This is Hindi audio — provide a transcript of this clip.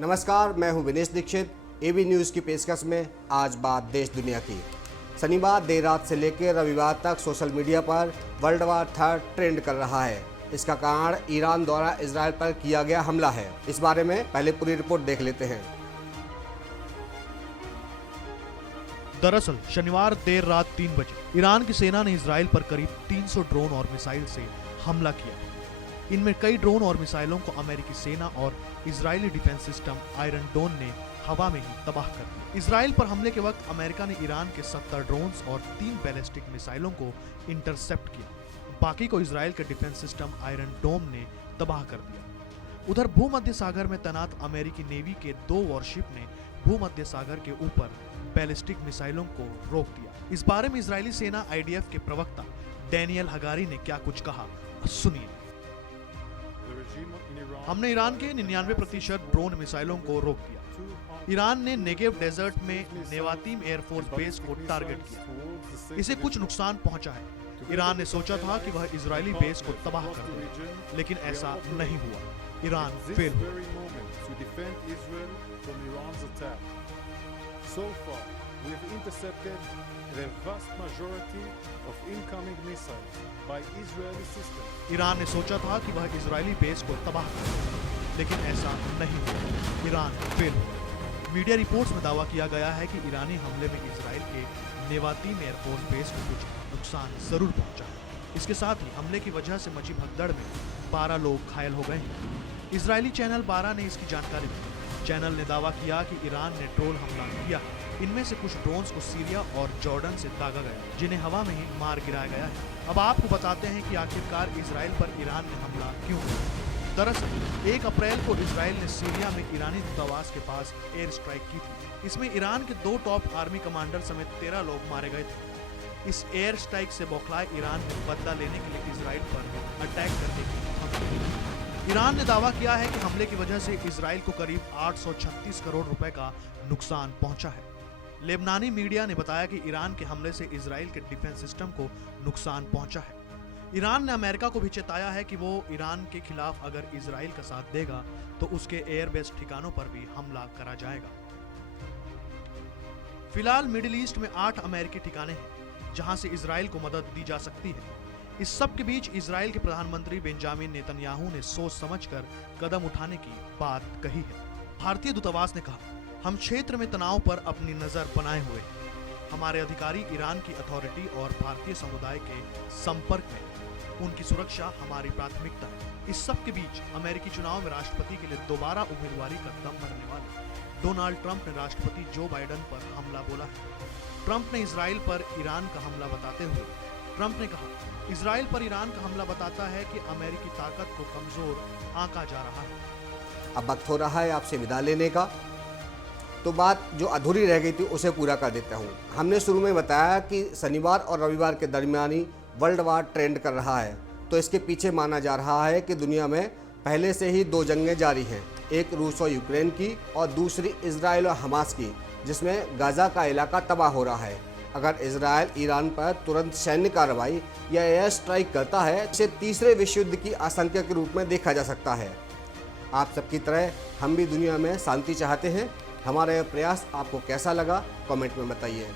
नमस्कार, मैं हूं विनेश दीक्षित। एबी न्यूज़ की पेशकश में आज बात देश दुनिया की। शनिवार देर रात से लेकर रविवार तक सोशल मीडिया पर वर्ल्ड वार III ट्रेंड कर रहा है। इसका कारण ईरान द्वारा इजराइल पर किया गया हमला है। इस बारे में पहले पूरी रिपोर्ट देख लेते हैं। दरअसल शनिवार देर रात 3 बजे ईरान की सेना ने इजराइल पर करीब 300 ड्रोन और मिसाइल से हमला किया। इनमें कई ड्रोन और मिसाइलों को अमेरिकी सेना और इजरायली डिफेंस सिस्टम आयरन डोम ने हवा में ही तबाह कर दिया। इजराइल पर हमले के वक्त अमेरिका ने ईरान के 70 ड्रोन्स और 3 बैलिस्टिक मिसाइलों को इंटरसेप्ट किया। बाकी को इजराइल के डिफेंस सिस्टम आयरन डोम ने तबाह कर दिया। उधर भूमध्य सागर में तैनात अमेरिकी नेवी के 2 वॉरशिप ने भूमध्य सागर के ऊपर बैलिस्टिक मिसाइलों को रोक दिया। इस बारे में इजरायली सेना IDF के प्रवक्ता डैनियल हगारी ने क्या कुछ कहा, सुनिए। हमने ईरान के 99% ड्रोन मिसाइलों को रोक दिया। ईरान ने नेगेव डेजर्ट में नेवातीम एयरफोर्स बेस को टारगेट किया। इसे कुछ नुकसान पहुंचा है। ईरान ने सोचा था कि वह इजरायली बेस को तबाह कर देगा, लेकिन ऐसा नहीं हुआ। ईरान फेल हुआ। We have intercepted the vast majority of incoming missiles by Israeli systems. Iran ने सोचा था कि वह इजरायली बेस को तबाह कर देगा, लेकिन ऐसा नहीं हुआ। ईरान फेल हुआ। मीडिया रिपोर्ट्स में दावा किया गया है कि ईरानी हमले में इजराइल के नेवातीम एयरफोर्स बेस को कुछ नुकसान जरूर पहुंचा है। इसके साथ ही हमले की वजह से मची भगदड़ में 12 लोग घायल हो गए हैं। इजरायली चैनल 12 ने इसकी जानकारी दी। चैनल ने दावा किया कि ईरान ने ड्रोन हमला किया है। इनमें से कुछ ड्रोन्स को सीरिया और जॉर्डन से दागा गया, जिन्हें हवा में ही मार गिराया गया है। अब आपको बताते हैं कि आखिरकार इजराइल पर ईरान ने हमला क्यों किया। दरअसल 1 अप्रैल को इजराइल ने सीरिया में ईरानी दूतावास के पास एयर स्ट्राइक की थी। इसमें ईरान के 2 टॉप आर्मी कमांडर समेत 13 लोग मारे गए थे। इस एयर स्ट्राइक से बौखलाए ईरान ने बदला लेने के लिए इजराइल पर अटैक करने की धमकी दी। ईरान ने दावा किया है कि हमले की वजह से इजराइल को करीब 836 करोड़ रुपए का नुकसान पहुंचा है। लेबनानी मीडिया ने बताया कि ईरान के हमले से इजराइल के डिफेंस सिस्टम को नुकसान पहुंचा है। ईरान ने अमेरिका को भी चेताया है कि वो ईरान के खिलाफ अगर इजराइल का साथ देगा तो उसके एयरबेस ठिकानों पर भी हमला करा जाएगा। फिलहाल मिडिल ईस्ट में 8 अमेरिकी ठिकाने हैं जहां से इजराइल को मदद दी जा सकती है। इस सब के बीच इजराइल के प्रधानमंत्री बेंजामिन नेतन्याहू ने सोच समझकर कदम उठाने की बात कही है। भारतीय दूतावास ने कहा, हम क्षेत्र में तनाव पर अपनी नजर बनाए हुए हैं। हमारे अधिकारी ईरान की अथॉरिटी और भारतीय समुदाय के संपर्क में। उनकी सुरक्षा हमारी प्राथमिकता है। इस सब के बीच अमेरिकी चुनाव में राष्ट्रपति के लिए दोबारा उम्मीदवारी का दम भरने वाले डोनाल्ड ट्रंप ने राष्ट्रपति जो बाइडेन पर हमला बोला है। ट्रंप ने इजराइल पर ईरान का हमला बताते हुए ट्रंप ने कहा, इजराइल पर ईरान का हमला बताता है कि अमेरिकी ताकत को कमजोर आंका जा रहा है। अब वक्त हो रहा है आपसे विदा लेने का, तो बात जो अधूरी रह गई थी उसे पूरा कर देता हूँ। हमने शुरू में बताया कि शनिवार और रविवार के दरमियानी वर्ल्ड वार ट्रेंड कर रहा है, तो इसके पीछे माना जा रहा है कि दुनिया में पहले से ही 2 जंगें जारी हैं, एक रूस और यूक्रेन की और दूसरी इजराइल और हमास की, जिसमें गाजा का इलाका तबाह हो रहा है। अगर इजराइल ईरान पर तुरंत सैन्य कार्रवाई या एयर स्ट्राइक करता है, इसे तीसरे विश्व युद्ध की आशंका के रूप में देखा जा सकता है। आप सबकी तरह हम भी दुनिया में शांति चाहते हैं। हमारा यह प्रयास आपको कैसा लगा, कमेंट में बताइए।